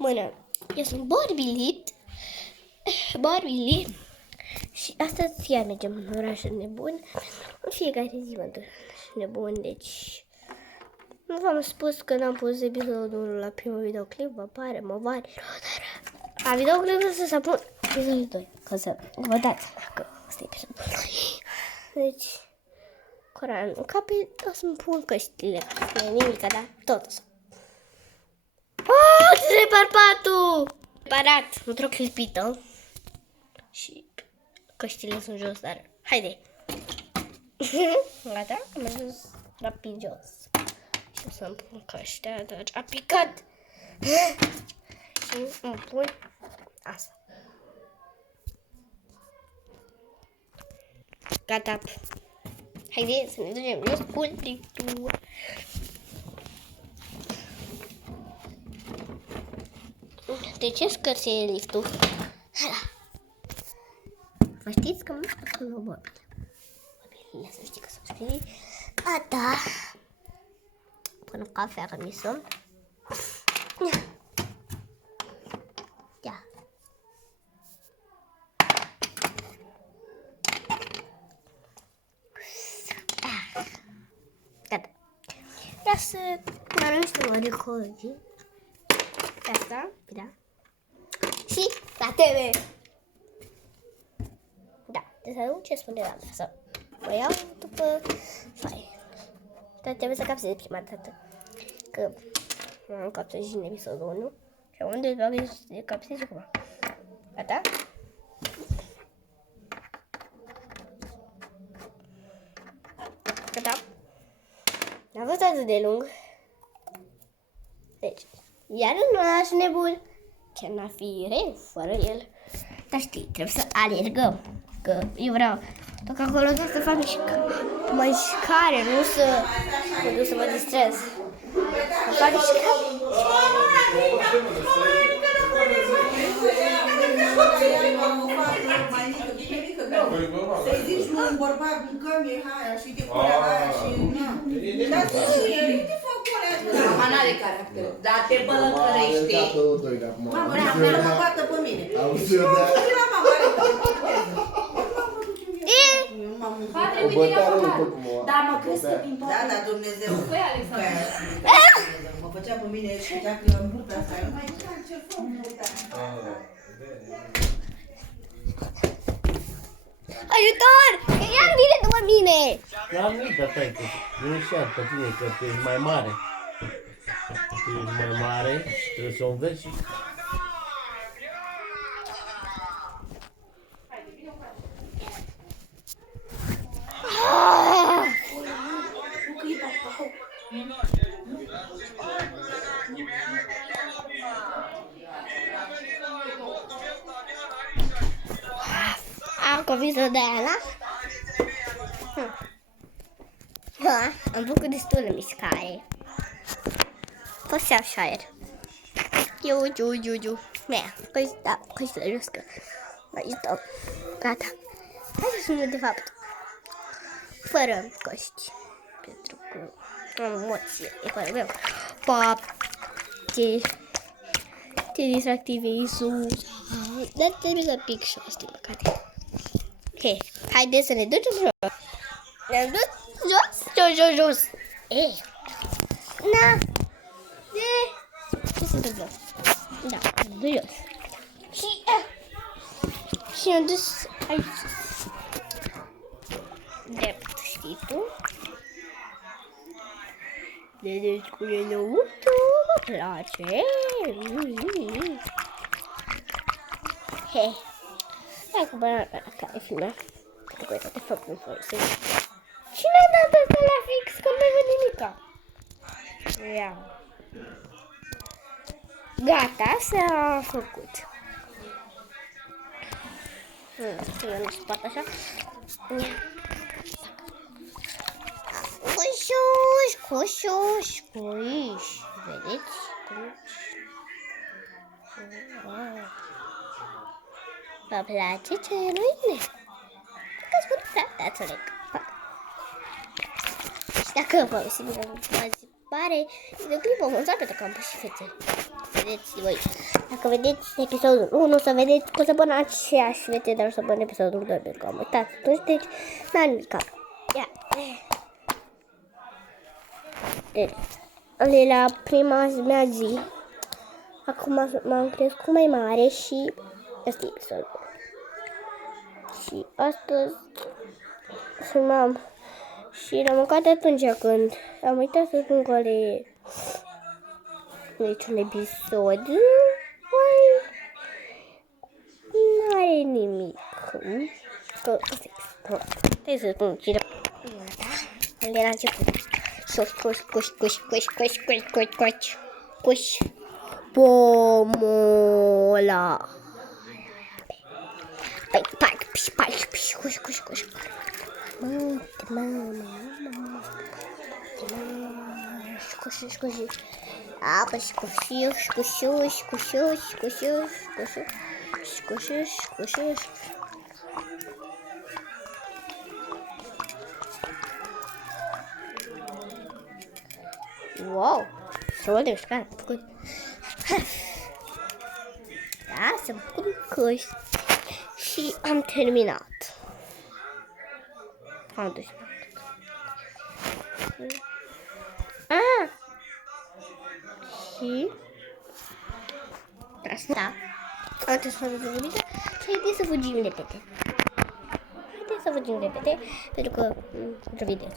Bună, eu sunt Barbie și astăzi chiar mergem în orașul nebun. În fiecare zi mă duc în orașul nebun, deci nu v-am spus că n-am pus episodul la primul videoclip, mă pare, mă vare. La videoclipul ăsta să pun episodul 2, ca să vă dați seama că ăsta e episodul 2. Deci, Coran, în capet o să-mi pun căștile, nu e nimic, dar tot o să. Oh, ți-ai patul! Parat într-o clipită. Și căștile sunt jos, dar haide. Gata? Am ajuns rapid jos. Și o să-mi pun căștia, dar a picat. Și îmi pun asta. Gata. Haide să ne ducem jos cu pictură. De ce scărse liftul? Vă știți că nu știu că nu vă. Bine, să știi că s-a scrie. Gata. Până cafea că mi somn. Ia. Gata. Ia să mă arăt de cozi. Asta, da. Și la TV. Da, trebuie să ce spune la să o iau după foaie. Dar trebuie să capsezi prima dată. Că am capsezi și în episodul 1. Și unde îți bag de capsezi acum. Gata? Gata? A fost atât de lung. Deci, iar în oraș nebun, chiar n-ar fi rău fără el. Dar știi, trebuie să alergăm. Că eu vreau tot acolo să fac mișcare, nu să mă duc să mă distrez. Să fac mișcare. Să-i zici lui un bărbat, mâncăm-i aia și de curea aia și... Dar ce făcut ăla? Mama n-are caracter, dar te bălăcărește. Mamă, vreau să mă bată pe mine. Și eu mă duc la mama, are O bătare după cum o... Da, mă crezi că din toate... Da, dar Dumnezeu. Păi, Alexandru. Mă făcea pe mine și făcea că eu în burta asta. Eu mai ce fac burta. Ajutor! Că ea vine după mine! Dar nu uita, stai, că nu e șart pe tine, că tu ești mai mare. Tu ești mai mare și trebuie să o înveți și... Am convins-o de Ana. Am făcut destul de mișcare. Pot să iau și aer. Iu. Mea, căștile jos că mă ajută. Gata. Hai să sunt de fapt fără coști. Pentru că am emoție. E fără meu. Pop. Ce distractive Iisus. Dar trebuie să pic și o stilă cade. Ok, haideți să ne ducem jos. Ne-am dus jos. Ei. Na. Ce se întâmplă? Da, de jos. Și ne-am dus aici. Drept, știi tu? Deci cu enăuntru mă place. He. Hai cu banana care filmă. Pentru că toate fac nu folosesc. Și n-am dat asta la fix, că nu văd nimica. Ia. Gata, s-a făcut. Eu nu spart așa. Coșuș. Vedeți? Vă place cerurile? Dacă spune, da, dați-o like. Și dacă vă uite bine, pare videoclipul montat pe campus și fețe. Vedeți voi. Dacă vedeți episodul 1, să vedeți că o să pun aceeași fete, dar o să pun episodul 2 pentru că am uitat. Deci, n-am nimic. Ia. Deci, e la prima mea zi. Acum m-am crescut mai mare și ăsta e episodul. Și astăzi filmam și l-am mâncat atunci când am uitat să spun care e un episod. Nu are nimic. Că ăsta e episodul. Trebuie să spun cine. Unde era început? Cuș. Pomola. Cuș. Wow, ce mult de mișcare am făcut. Da, să-mi pun căști. Și am terminat. Am dus. Și asta. Am dus să fac și haideți să fugim repede. Pentru că într-o video.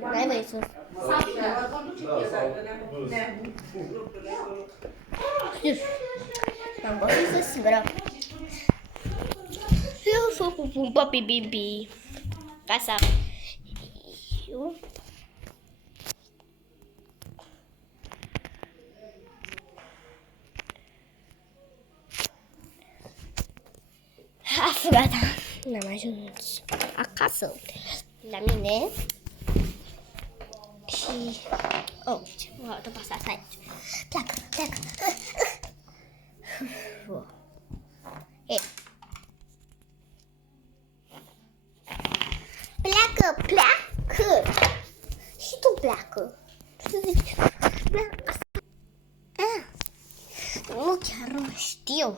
N-ai voie să... Am vorbit să sigură. Eu fac un papi bibi. Casa. Eu... Gata, n-am ajuns acasă la mine și... Oh, ce m-a pasat aici. Pleacă. Pleacă. Și tu pleacă. Ce zici? Nu, chiar nu știu.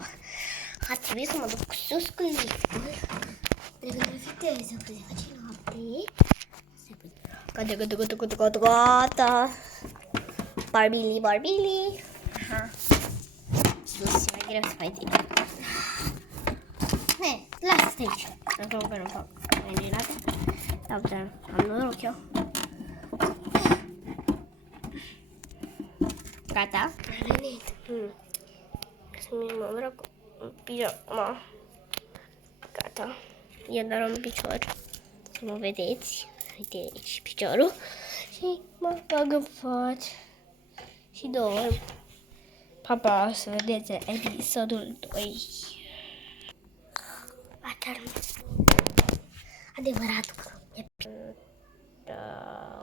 A trebuit să mă duc sus cu liftul. Trebuie să face noapte. Gata. Barbili. Aha. Sus, e mai greu să faci tine. Ne, lasă-te aici. Dacă nu fac ventilate. Da, dar am noroc eu. Gata? Am venit. Să-mi mă îmbrăc în pijama. Gata. E doar un picior. Să mă vedeți. Uite aici piciorul. Și mă bag în pat. Și dorm. Papa, să vedeți episodul 2. A terminat. Adevărat. Da.